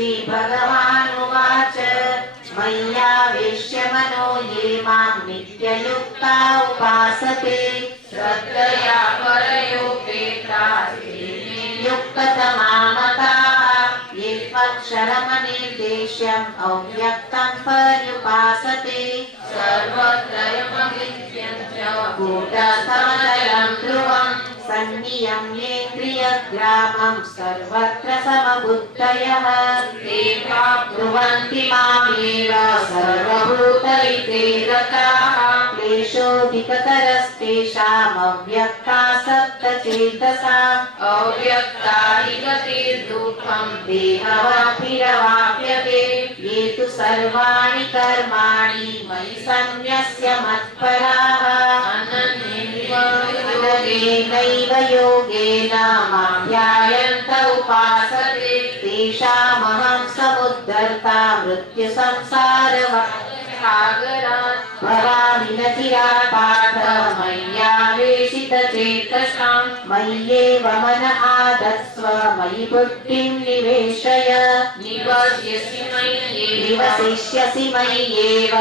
श्रीभगवानुवाच मय्यावेश्य मनो ये मां नित्ययुक्ता उपासते श्रद्धया परयोपेता युक्ततमा मताः ये त्वक्षरमनिर्देश्यम् अव्यक्तं पर्युपासते सर्वत्रयमनित्यं च कूटस्थमचलं ध्रुवम् सन्नियम्येन्द्रियग्रामं सर्वत्र समबुद्धयः ते ब्रुवन्ति मामेव सर्वभूतैते रताः क्लेशोऽधिकतरस्तेषामव्यक्तासक्तचेतसाम् अव्यक्ता हि गतिर्दुःखं देहवद्भिरवाप्यते ये तु सर्वाणि कर्माणि मयि सन्न्यस्य मत्पराः अनन्येनैव योगेन मां ध्यायन्त उपासते तेषामहं समुद्धर्ता मृत्युसंसारसागरात् भवामि न चिरात् पार्थ मय्यावेशितचेतसां मय्येव मन आदत्स्व मयि बुद्धिं निवेशय निवसिष्यसि मय्येव निवसिष्यसि मय्येव